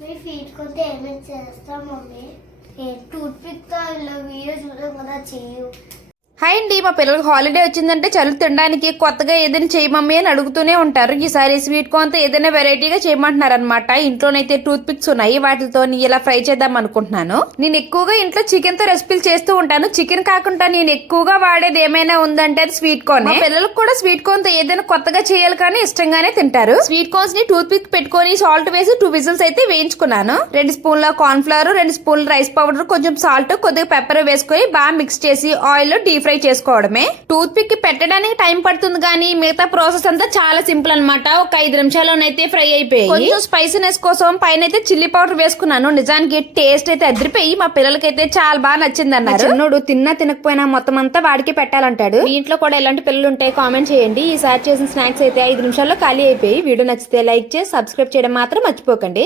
మీ feet కొంటే ఏమైనా చేస్తాం మమ్మీ. టూత్ పిక్ తో ఇలా వీడియో చూడడం కదా చెయ్యు. హాయ్ అండి, మా పిల్లలకు హాలిడే వచ్చిందంటే చలి తినడానికి కొత్తగా ఏదైనా చేయమమ్మీ అని అడుగుతూనే ఉంటారు. ఈసారి స్వీట్ కార్న్ తో ఏదైనా వెరైటీగా చేయమంటున్నారు అనమాట. ఇంట్లోనైతే టూత్ పిక్స్ ఉన్నాయి, వాటితో ఇలా ఫ్రై చేద్దాం అనుకుంటున్నాను. నేను ఎక్కువగా ఇంట్లో చికెన్ తో రెసిపీలు చేస్తూ ఉంటాను. చికెన్ కాకుండా నేను ఎక్కువగా వాడేది ఏమైనా ఉందంటే అది స్వీట్ కార్న్. పిల్లలకు కూడా స్వీట్ కార్న్ తో ఏదైనా కొత్తగా చేయాలి కానీ ఇష్టంగానే తింటారు. స్వీట్ కార్న్స్ ని టూత్ పిక్ పెట్టుకొని సాల్ట్ వేసి 2 విజిల్స్ అయితే వేయించుకున్నాను. 2 స్పూన్ల కార్న్ ఫ్లవర్, 2 స్పూన్ల రైస్ పౌడర్, కొంచెం సాల్ట్, కొద్దిగా పెప్పర్ వేసుకొని బాగా మిక్స్ చేసి ఆయిల్ లో డీప్ ఫ్రై చేసుకోవడమే. టూత్ పిక్ పెట్టడానికి టైం పడుతుంది కానీ మిగతా ప్రాసెస్ అంతా చాలా సింపుల్ అన్నమాట. ఒక 5 నిమిషాల్లోనైతే ఫ్రై అయిపోయి. కొంచెం స్పైసీనెస్ కోసం పైన అయితే చిల్లీ పౌడర్ వేసుకున్నాను. నిజానికి టేస్ట్ అయితే అదిరిపోయి మా పిల్లలకైతే చాలా బాగా నచ్చింది అన్నారు. చిన్నోడు తిన్నా తినకపోయినా మొత్తం అంతా వాడికి పెట్టాలంటాడు. మీ ఇంట్లో కూడా ఎలాంటి పిల్లలు ఉంటాయి కామెంట్ చేయండి. ఈసారి చేసిన స్నాక్స్ అయితే 5 నిమిషాల్లో ఖాళీ అయిపోయి. వీడియో నచ్చితే లైక్ చేసి సబ్స్క్రైబ్ చేయడం మాత్రం మర్చిపోకండి.